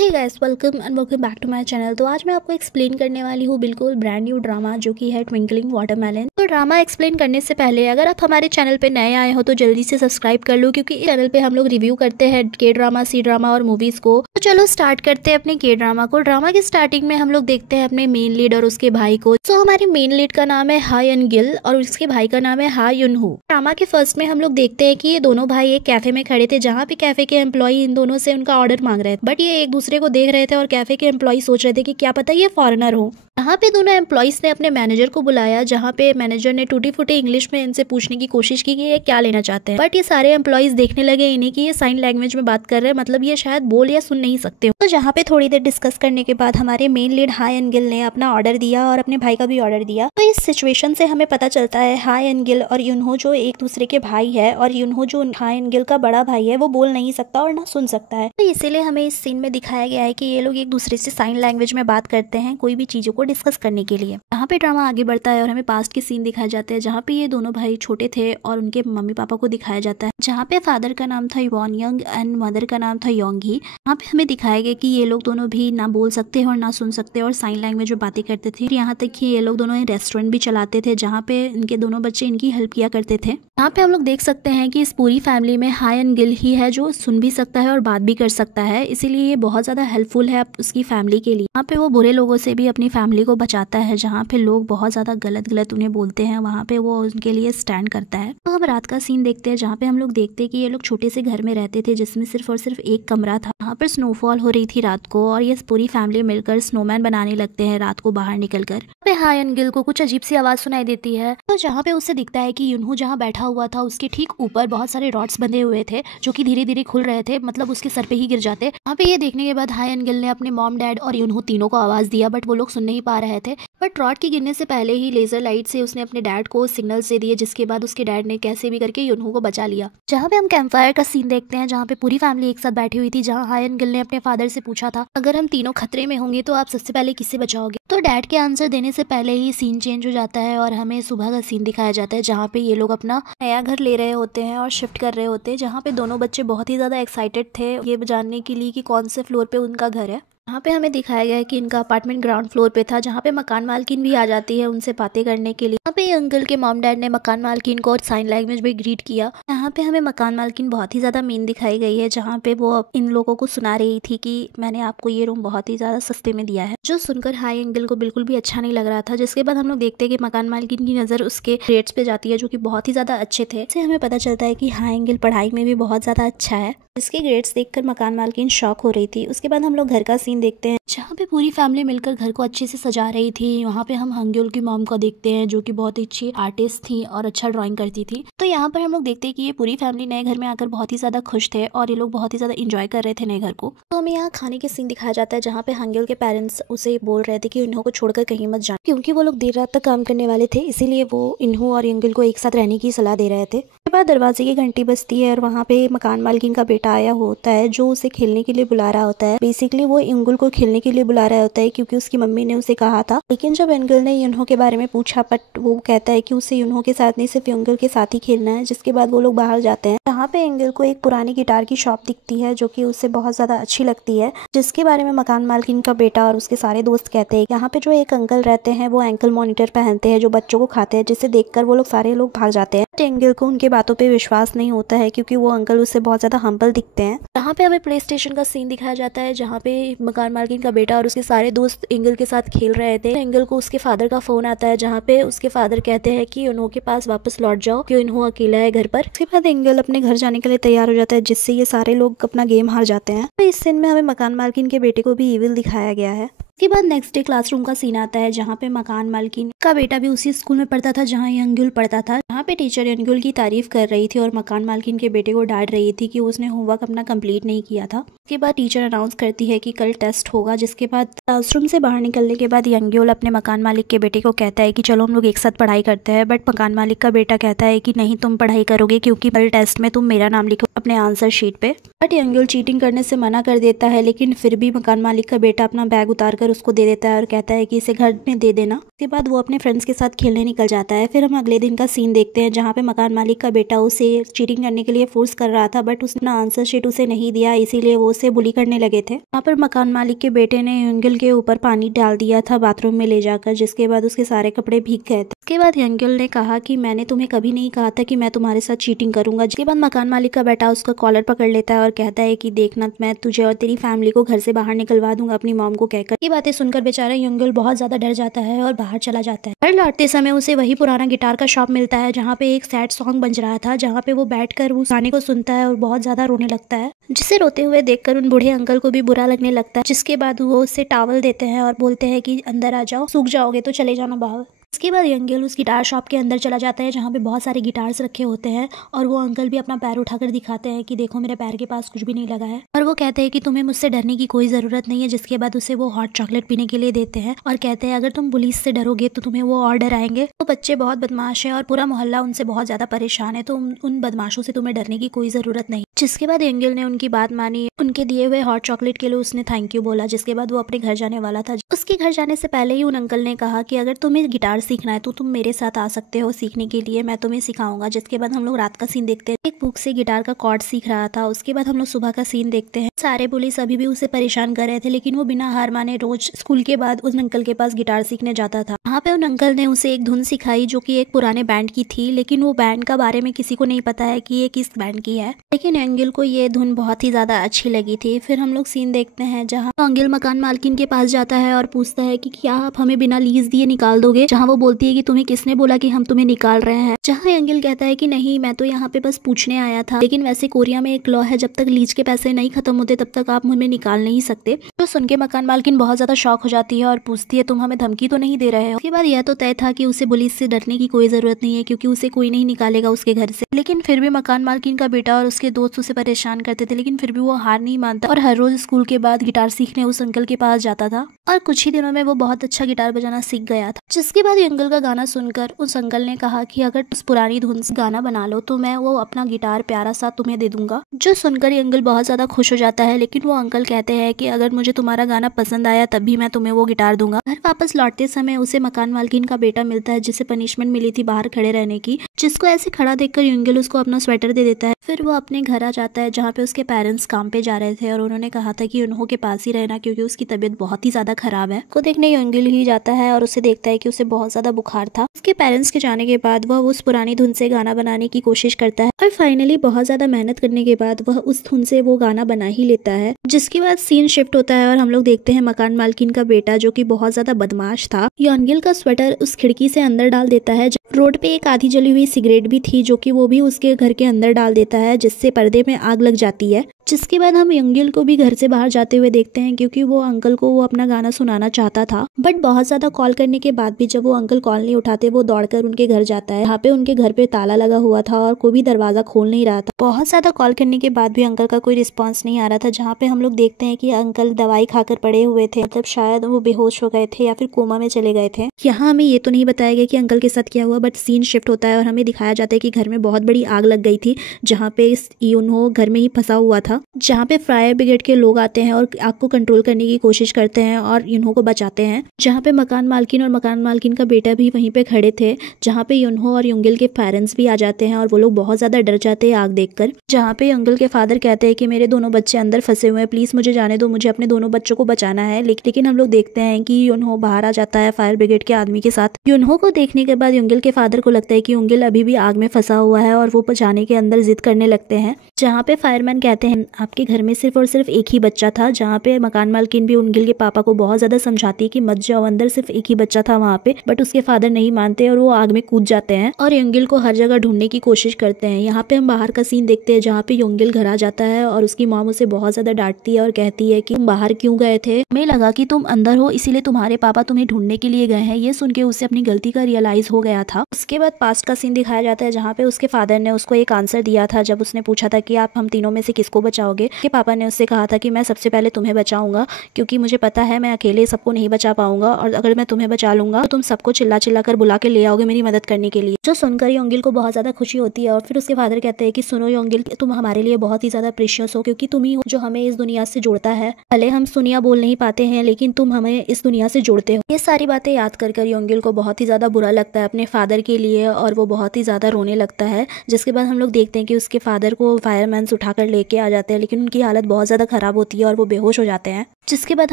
Hey guys, welcome back to my channel. तो आज मैं आपको एक्सप्लेन करने वाली हूँ बिल्कुल ब्रांड न्यू ड्रामा जो कि है ट्विंकलिंग वाटरमेलन। तो ड्रामा एक्सप्लेन करने से पहले अगर आप हमारे चैनल पे नए आए हो तो जल्दी से सब्सक्राइब कर लो, क्योंकि इस चैनल पे हम लोग रिव्यू करते हैं के ड्रामा, सी ड्रामा और मूवीज को। तो चलो स्टार्ट करते हैं अपने के ड्रामा को। ड्रामा की स्टार्टिंग में हम लोग देखते हैं अपने मेन लीड और उसके भाई को। तो हमारे मेन लीड का नाम है हा यन गिल और उसके भाई का नाम है हा युन हो। ड्रामा के फर्स्ट में हम लोग देखते हैं कि ये दोनों भाई एक कैफे में खड़े थे, जहाँ पे कैफे के एम्प्लॉय इन दोनों से उनका ऑर्डर मांग रहे थे, बट ये एक दूसरे को देख रहे थे और कैफे के एम्प्लॉय सोच रहे थे कि क्या पता ये फॉरेनर हो। यहाँ पे दोनों एम्प्लॉयज ने अपने मैनेजर को बुलाया, जहाँ पे मैनेजर ने टूटी फूटी इंग्लिश में इनसे पूछने की कोशिश की कि ये क्या लेना चाहते हैं, बट ये सारे एम्प्लॉयज देखने लगे इन्हें कि ये साइन लैंग्वेज में बात कर रहे हैं, मतलब ये शायद बोल या सुन नहीं सकते हो। तो जहाँ पे थोड़ी देर डिस्कस करने के बाद हमारे मेन लीड हा यन गिल ने अपना ऑर्डर दिया और अपने भाई का भी ऑर्डर दिया। तो इस सिचुएशन से हमें पता चलता है हा यन गिल और युनहो जो एक दूसरे के भाई है, और युनहो जो हा यन गिल का बड़ा भाई है वो बोल नहीं सकता और ना सुन सकता है। तो इसीलिए हमें इस सीन में दिखाया गया है कि ये लोग एक दूसरे से साइन लैंग्वेज में बात करते हैं कोई भी चीजों को डिस्कस करने के लिए। यहाँ पे ड्रामा आगे बढ़ता है और हमें पास्ट के सीन दिखाए जाते हैं, जहाँ पे ये दोनों भाई छोटे थे और उनके मम्मी पापा को दिखाया जाता है, जहाँ पे फादर का नाम था वॉन यंग एंड मदर का नाम था योंगी। यहाँ पे हमें दिखाया गया कि ये लोग दोनों भी ना बोल सकते और ना सुन सकते और साइन लैंग्वेज में बातें करते थे। यहाँ तक कि ये लोग दोनों रेस्टोरेंट भी चलाते थे, जहाँ पे इनके दोनों बच्चे इनकी हेल्प किया करते थे। यहाँ पे हम लोग देख सकते हैं कि इस पूरी फैमिली में हा यन गिल ही है जो सुन भी सकता है और बात भी कर सकता है, इसीलिए ये बहुत ज्यादा हेल्पफुल है उसकी फैमिली के लिए। यहाँ पे वो बुरे लोगों से भी अपनी फैमिली को बचाता है, जहाँ पे लोग बहुत ज्यादा गलत उन्हें बोलते हैं, वहाँ पे वो उनके लिए स्टैंड करता है। तो हम रात का सीन देखते हैं, जहाँ पे हम लोग देखते हैं कि ये लोग छोटे से घर में रहते थे जिसमें सिर्फ और सिर्फ एक कमरा था। वहाँ पर स्नोफॉल हो रही थी रात को और ये पूरी फैमिली मिलकर स्नोमैन बनाने लगते हैं रात को बाहर निकलकर। पे हा यन गिल को कुछ अजीब सी आवाज सुनाई देती है, तो जहाँ पे उसे दिखता है कि युनहो जहाँ बैठा हुआ था उसके ठीक ऊपर बहुत सारे रॉड्स बंधे हुए थे जो कि धीरे धीरे खुल रहे थे, मतलब उसके सर पे ही गिर जाते। वहाँ पे ये देखने के बाद हा यन गिल ने अपने मॉम, डैड और युनहो तीनों को आवाज दिया, बट वो लोग सुन नहीं पा रहे थे। बट रॉड के गिरने से पहले ही लेजर लाइट से उसने अपने डैड को सिग्नल्स दे दिए, जिसके बाद उसके डैड ने कैसे भी करके युनहो को बचा लिया। जहाँ पे हम कैंप फायर का सीन देखते हैं, जहाँ पे पूरी फैमिली एक साथ बैठी हुई थी, जहाँ हा यन गिल ने अपने फादर से पूछा था अगर हम तीनों खतरे में होंगे तो आप सबसे पहले किससे बचाओगे। तो डैड के आंसर देने से पहले ही सीन चेंज हो जाता है और हमें सुबह का सीन दिखाया जाता है, जहाँ पे ये लोग अपना नया घर ले रहे होते हैं और शिफ्ट कर रहे होते हैं, जहाँ पे दोनों बच्चे बहुत ही ज्यादा एक्साइटेड थे ये जानने के लिए कि कौन से फ्लोर पे उनका घर है। यहाँ पे हमें दिखाया गया है कि इनका अपार्टमेंट ग्राउंड फ्लोर पे था, जहाँ पे मकान मालकिन भी आ जाती है उनसे बातें करने के लिए। यहाँ पे अंकल के मॉम डैड ने मकान मालकिन को साइन लैंग्वेज में ग्रीट किया। यहाँ पे हमें मकान मालकिन बहुत ही ज्यादा मीन दिखाई गई है, जहाँ पे वो इन लोगों को सुना रही थी कि मैंने आपको ये रूम बहुत ही ज्यादा सस्ते में दिया है, जो सुनकर हाई अंकल को बिल्कुल भी अच्छा नहीं लग रहा था। जिसके बाद हम लोग देखते हैं कि मकान मालकिन की नजर उसके रेट्स पे जाती है जो कि बहुत ही ज्यादा अच्छे थे। इससे हमें पता चलता है कि हाई अंकल पढ़ाई में भी बहुत ज्यादा अच्छा है, जिसके ग्रेड्स देखकर मकान मालकिन शॉक हो रही थी। उसके बाद हम लोग घर का सीन देखते हैं, जहाँ पे पूरी फैमिली मिलकर घर को अच्छे से सजा रही थी। वहाँ पे हम हंग्युल की मॉम को देखते हैं जो कि बहुत ही अच्छी आर्टिस्ट थी और अच्छा ड्राइंग करती थी। तो यहाँ पर हम लोग देखते हैं कि ये पूरी फैमिली नए घर में आकर बहुत ही ज्यादा खुश थे और ये लोग बहुत ही ज्यादा इंजॉय कर रहे थे नए घर को। तो हमें यहाँ खाने के सीन दिखाया जाता है, जहाँ पे हंग्युल के पेरेंट्स उसे बोल रहे थे कि इन्हों को छोड़कर कहीं मत जाना, क्योंकि वो लोग देर रात तक काम करने वाले थे, इसीलिए वो इन्हों और यंगल को एक साथ रहने की सलाह दे रहे थे। उसके बाद दरवाजे की घंटी बजती है और वहाँ पे मकान मालकिन का बेटा आया होता है जो उसे खेलने के लिए बुला रहा होता है। बेसिकली वो इंगुल को खेलने के लिए बुला रहा होता है क्योंकि उसकी मम्मी ने उसे कहा था। लेकिन जब इंगल ने युनहो के बारे में पूछा, बट वो कहता है कि उसे युनहो के साथ नहीं सिर्फ इंगल के साथ ही खेलना है। जिसके बाद वो लोग बाहर जाते हैं। यहाँ पे इंगल को एक पुरानी गिटार की शॉप दिखती है जो कि उसे बहुत ज्यादा अच्छी लगती है, जिसके बारे में मकान मालकिन का बेटा और उसके सारे दोस्त कहते हैं। यहाँ पे जो एक अंकल रहते हैं वो एंकल मॉनिटर पहनते हैं जो बच्चों को खाते हैं, जिसे देखकर वो लोग सारे लोग भाग जाते हैं। इंगल को उनके बातों पे विश्वास नहीं होता है क्योंकि वो अंकल उससे बहुत ज्यादा हम्बल दिखते हैं। यहाँ पे हमें प्ले स्टेशन का सीन दिखाया जाता है, जहाँ पे मकान मालकिन का बेटा और उसके सारे दोस्त इंगल के साथ खेल रहे थे। इंगल को उसके फादर का फोन आता है, जहाँ पे उसके फादर कहते हैं कि इन्हों के पास वापस लौट जाओ क्यों इन्हों अकेला है घर पर। उसके बाद इंगल अपने घर जाने के लिए तैयार हो जाता है, जिससे ये सारे लोग अपना गेम हार जाते हैं। तो इस सीन में हमें मकान मालकिन के बेटे को भी इविल दिखाया गया है। उसके बाद नेक्स्ट डे क्लासरूम का सीन आता है, जहाँ पे मकान मालकिन का बेटा भी उसी स्कूल में पढ़ता था जहाँ यंगुल पढ़ता था। यहाँ पे टीचर यंगुल की तारीफ कर रही थी और मकान मालकिन के बेटे को डांट रही थी कि उसने होमवर्क अपना कंप्लीट नहीं किया था। उसके बाद टीचर अनाउंस करती है कि कल टेस्ट होगा। जिसके बाद क्लासरूम से बाहर निकलने के बाद यंगुल अपने मकान मालिक के बेटे को कहता है कि चलो हम लोग एक साथ पढ़ाई करते हैं, बट मकान मालिक का बेटा कहता है कि नहीं तुम पढ़ाई करोगे क्योंकि कल टेस्ट में तुम मेरा नाम लिखो। अपने आंसर शीट पे। बट यंगल चीटिंग करने से मना कर देता है, लेकिन फिर भी मकान मालिक का बेटा अपना बैग उतार कर उसको दे देता है और कहता है कि इसे घर में दे देना। उसके बाद वो अपने फ्रेंड्स के साथ खेलने निकल जाता है। फिर हम अगले दिन का सीन देखते हैं जहाँ पे मकान मालिक का बेटा उसे चीटिंग करने के लिए फोर्स कर रहा था, बट उसने आंसर शीट उसे नहीं दिया, इसीलिए वो उसे बुली करने लगे थे। वहाँ पर मकान मालिक के बेटे ने यंगल के ऊपर पानी डाल दिया था बाथरूम में ले जाकर, जिसके बाद उसके सारे कपड़े भीग गए थे। उसके बाद यंगल ने कहा कि मैंने तुम्हें कभी नहीं कहा था कि मैं तुम्हारे साथ चीटिंग करूंगा। जिसके बाद मकान मालिक का बेटा उसका कॉलर पकड़ लेता है और कहता है कि देखना, मैं तुझे और तेरी फैमिली को घर से बाहर निकलवा दूंगा अपनी मॉम को कहकर। ये बातें सुनकर बेचारा यंगल बहुत ज्यादा डर जाता है और बाहर चला जाता है। घर लौटते समय उसे वही पुराना गिटार का शॉप मिलता है जहाँ पे एक सैड सॉन्ग बज रहा था, जहाँ पे वो बैठकर उस गाने को सुनता है और बहुत ज्यादा रोने लगता है, जिसे रोते हुए देखकर उन बूढ़े अंकल को भी बुरा लगने लगता है। जिसके बाद वो उसे टॉवल देते हैं और बोलते हैं कि अंदर आ जाओ, सूख जाओगे तो चले जाना बाहर। इसके बाद यंगल उस गिटार शॉप के अंदर चला जाता है जहाँ पे बहुत सारे गिटार्स रखे होते हैं और वो अंकल भी अपना पैर उठाकर दिखाते हैं कि देखो मेरे पैर के पास कुछ भी नहीं लगा है, और वो कहते हैं कि तुम्हें मुझसे डरने की कोई ज़रूरत नहीं है। जिसके बाद उसे वो हॉट चॉकलेट पीने के लिए देते हैं और कहते हैं अगर तुम पुलिस से डरोगे तो तुम्हें वो और डराएंगे। तो बच्चे बहुत बदमाश है और पूरा मोहल्ला उनसे बहुत ज़्यादा परेशान है, तो उन बदमाशों से तुम्हें डरने की कोई ज़रूरत नहीं। जिसके बाद यंगल ने उनकी बात मानी, उनके दिए हुए हॉट चॉकलेट के लिए उसने थैंक यू बोला। जिसके बाद वो अपने घर जाने वाला था। उसके घर जाने से पहले ही उन अंकल ने कहा कि अगर तुम्हें गिटार सीखना है तो तुम मेरे साथ आ सकते हो सीखने के लिए, मैं तुम्हें सिखाऊंगा। जिसके बाद हम लोग रात का सीन देखते हैं, एक बुक से गिटार का कॉर्ड सीख रहा था। उसके बाद हम लोग सुबह का सीन देखते हैं, सारे पुलिस अभी भी उसे परेशान कर रहे थे, लेकिन वो बिना हार माने रोज स्कूल के बाद उस अंकल के पास गिटार सीखने जाता था। वहाँ पे उन अंकल ने उसे एक धुन सिखाई जो कि एक पुराने बैंड की थी, लेकिन वो बैंड का बारे में किसी को नहीं पता है कि ये किस बैंड की है, लेकिन एंगल को ये धुन बहुत ही ज्यादा अच्छी लगी थी। फिर हम लोग सीन देखते हैं जहाँ एंगल मकान मालकिन के पास जाता है और पूछता है कि क्या आप हमें बिना लीज दिए निकाल दोगे, जहाँ वो बोलती है कि तुम्हें किसने बोला कि हम तुम्हें निकाल रहे हैं। जहाँ एंगल कहता है कि नहीं, मैं तो यहाँ पे बस पूछने आया था, लेकिन वैसे कोरिया में एक लॉ है, जब तक लीज के पैसे नहीं खत्म होते तब तक आप हमें निकाल नहीं सकते। तो सुन के मकान मालकिन बहुत ज्यादा शॉक हो जाती है और पूछती है तुम हमें धमकी तो नहीं दे रहे हो। उसके बाद यह तो तय था कि उसे पुलिस से डरने की कोई जरूरत नहीं है, क्योंकि उसे कोई नहीं निकालेगा उसके घर से। लेकिन फिर भी मकान मालकिन का बेटा और उसके दोस्त उसे परेशान करते थे, लेकिन फिर भी वो हार नहीं मानता और हर रोज स्कूल के बाद गिटार सीखने उस अंकल के पास जाता था और कुछ ही दिनों में वो बहुत अच्छा गिटार बजाना सीख गया था। जिसके बाद अंकल का गाना सुनकर उस अंकल ने कहा कि अगर उस पुरानी धुन से गाना बना लो तो मैं वो अपना गिटार प्यारा सा तुम्हें दे दूंगा। जो सुनकर अंकल बहुत ज्यादा खुश हो जाता है, लेकिन वो अंकल कहते हैं कि अगर मुझे तुम्हारा गाना पसंद आया तब भी मैं तुम्हें वो गिटार दूंगा। घर वापस लौटते समय उसे मकान मालकिन का बेटा मिलता है, जिसे पनिशमेंट मिली थी बाहर खड़े रहने की, जिसको ऐसे खड़ा देखकर अंकल उसको अपना स्वेटर दे देता है। फिर वो अपने घर आ जाता है जहाँ पे उसके पेरेंट्स काम पे जा रहे थे और उन्होंने कहा था कि उन्हों के पास ही रहना क्योंकि उसकी तबीयत बहुत ही ज्यादा खराब है। को देखने अंकल ही जाता है और उसे देखता है कि उसे बहुत ज्यादा बुखार था। उसके पेरेंट्स के जाने के बाद वह उस पुरानी धुन से गाना बनाने की कोशिश करता है और फाइनली बहुत ज्यादा मेहनत करने के बाद वह उस धुन से वो गाना बना ही लेता है। जिसके बाद सीन शिफ्ट होता है और हम लोग देखते हैं मकान मालकिन का बेटा जो कि बहुत ज्यादा बदमाश था, यंगल का स्वेटर उस खिड़की से अंदर डाल देता है। रोड पे एक आधी जली हुई सिगरेट भी थी जो कि वो भी उसके घर के अंदर डाल देता है, जिससे पर्दे में आग लग जाती है। जिसके बाद हम यंगल को भी घर से बाहर जाते हुए देखते हैं, क्योंकि वो अंकल को वो अपना गाना सुनाना चाहता था, बट बहुत ज्यादा कॉल करने के बाद भी जब वो अंकल कॉल नहीं उठाते वो दौड़कर उनके घर जाता है। यहाँ पे उनके घर पे ताला लगा हुआ था और कोई भी दरवाजा खोल नहीं रहा था। बहुत ज्यादा कॉल करने के बाद भी अंकल का कोई रिस्पॉन्स नहीं आ रहा था। जहाँ पे हम लोग देखते हैं कि अंकल दवाई खाकर पड़े हुए थे, मतलब शायद वो बेहोश हो गए थे या फिर कोमा में चले गए थे। यहाँ हमें ये तो नहीं बताया गया कि अंकल के साथ क्या हुआ, बट सीन शिफ्ट होता है और हमें दिखाया जाता है कि घर में बहुत बड़ी आग लग गई थी, जहाँ पे यूनहो घर में ही फंसा हुआ था। जहाँ पे फायर ब्रिगेड के लोग आते हैं और आग को कंट्रोल करने की कोशिश करते हैं और यूनहो को बचाते हैं। जहाँ पे मकान मालकिन और मकान मालकिन का बेटा भी वहीं पे खड़े थे, जहाँ पे यूनहो और यंगल के पेरेंट्स भी आ जाते हैं और वो लोग बहुत ज्यादा डर जाते हैं आग देखकर। जहाँ पे यंगल के फादर कहते हैं कि मेरे दोनों बच्चे अंदर फंसे हुए हैं, प्लीज मुझे जाने दो, मुझे अपने दोनों बच्चों को बचाना है। लेकिन हम लोग देखते हैं कि यूनहो बाहर आ जाता है फायर ब्रिगेड के आदमी के साथ। यूनहो को देखने के बाद यंगल के फादर को लगता है कि यंगल अभी भी आग में फंसा हुआ है और वो बचाने के अंदर जिद करने लगते हैं। जहाँ पे फायरमैन कहते हैं आपके घर में सिर्फ और सिर्फ एक ही बच्चा था। जहाँ पे मकान मालकिन भी यंगल के पापा को बहुत ज्यादा समझाती है कि मत जाओ अंदर, सिर्फ एक ही बच्चा था वहाँ पे, बट उसके फादर नहीं मानते और वो आग में कूद जाते हैं और यंगल को हर जगह ढूंढने की कोशिश करते हैं। यहाँ पे हम बाहर का सीन देखते हैं जहाँ पे यंगल घर आ जाता है और उसकी मॉम उसे बहुत ज्यादा डांटती है और कहती है कि तुम बाहर क्यों गए थे, हमें लगा कि तुम अंदर हो इसीलिए तुम्हारे पापा तुम्हें ढूंढने के लिए गए हैं। ये सुन के उसे अपनी गलती का रियलाइज हो गया था। उसके बाद पास्ट का सीन दिखाया जाता है जहाँ पे उसके फादर ने उसको एक आंसर दिया था जब उसने पूछा था कि आप हम तीनों में से किसको बचाओगे? के पापा ने उससे कहा था कि मैं सबसे पहले तुम्हें बचाऊंगा, क्योंकि मुझे पता है मैं अकेले सबको नहीं बचा पाऊंगा, और अगर मैं तुम्हें बचा लूंगा तो तुम सबको चिल्ला चिल्ला कर बुला के ले आओगे मेरी मदद करने के लिए। जो सुनकर योंगिल को बहुत ज्यादा खुशी होती है और फिर उसके फादर कहते हैं कि सुनो योंगिल, तुम हमारे लिए बहुत ही ज्यादा प्रीशियस हो, क्योंकि तुम ही हो जो हमें इस दुनिया से जोड़ता है। भले हम सुनिया बोल नहीं पाते हैं लेकिन तुम हमें इस दुनिया से जोड़ते हो। ये सारी बातें याद कर योंगिल को बहुत ही ज्यादा बुरा लगता है अपने फादर के लिए, और वो बहुत ही ज्यादा रोने लगता है। जिसके बाद हम लोग देखते हैं कि उसके फादर को फायरमैन उठाकर लेके आ जाते हैं, लेकिन उनकी हालत बहुत ज्यादा खराब होती है और वो बेहोश हो जाते हैं। जिसके बाद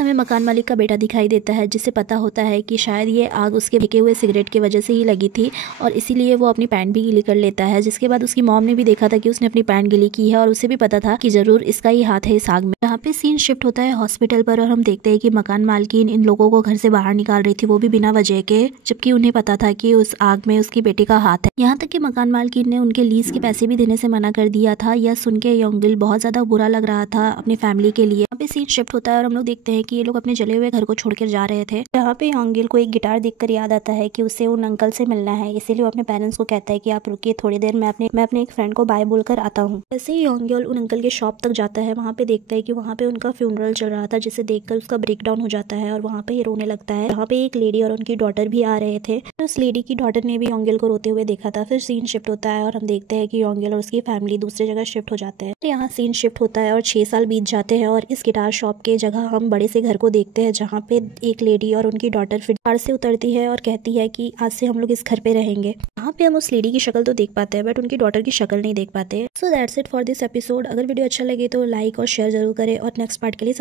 हमें मकान मालिक का बेटा दिखाई देता है, जिसे पता होता है कि शायद ये आग उसके फेंके हुए सिगरेट की वजह से ही लगी थी, और इसीलिए वो अपनी पैंट भी गीली कर लेता है। जिसके बाद उसकी मॉम ने भी देखा था कि उसने अपनी पैंट गीली की है, और उसे भी पता था कि जरूर इसका ही हाथ है इस आग में। यहाँ पे सीन शिफ्ट होता है हॉस्पिटल पर, और हम देखते हैं कि मकान मालकिन इन लोगों को घर से बाहर निकाल रही थी, वो भी बिना वजह के, जबकि उन्हें पता था कि उस आग में उसकी बेटी का हाथ है। यहाँ तक कि मकान मालकिन ने उनके लीज के पैसे भी देने से मना कर दिया था। यह सुन के योंगिल बहुत ज्यादा बुरा लग रहा था अपनी फैमिली के लिए। यहाँ पे सीन शिफ्ट होता है और हम लोग देखते हैं कि ये लोग अपने जले हुए घर को छोड़कर जा रहे थे। यहाँ पे योंगिल को एक गिटार देखकर याद आता है कि उसे उन अंकल से मिलना है, इसीलिए वो अपने पेरेंट्स को कहता है कि आप रुकिए थोड़ी देर, मैं अपने एक फ्रेंड को बाय बोलकर आता हूँ। जैसे ही योंगिल उन अंकल के शॉप तक जाता है, वहाँ पे देखता है कि वहाँ पे उनका फ्यूनरल चल रहा था, जिसे देखकर उसका ब्रेकडाउन हो जाता है और वहाँ पे ये रोने लगता है। यहाँ पे एक लेडी और उनकी डॉटर भी आ रहे थे, तो उस लेडी की डॉटर ने भी योंगिल को रोते हुए देखा था। फिर सीन शिफ्ट होता है और हम देखते हैं कि योंगिल और उसकी फैमिली दूसरी जगह शिफ्ट हो जाते हैं। तो यहाँ सीन शिफ्ट होता है और 6 साल बीत जाते हैं, और इस गिटार शॉप के जगह हम बड़े से घर को देखते हैं, जहाँ पे एक लेडी और उनकी डॉटर फिर कार से उतरती है और कहती है कि आज से हम लोग इस घर पे रहेंगे। यहाँ पे हम उस लेडी की शक्ल तो देख पाते हैं, बट उनकी डॉटर की शक्ल नहीं देख पाते। So that's it for this episode. अगर वीडियो अच्छा लगे तो लाइक और शेयर जरूर करें, और नेक्स्ट पार्ट के लिए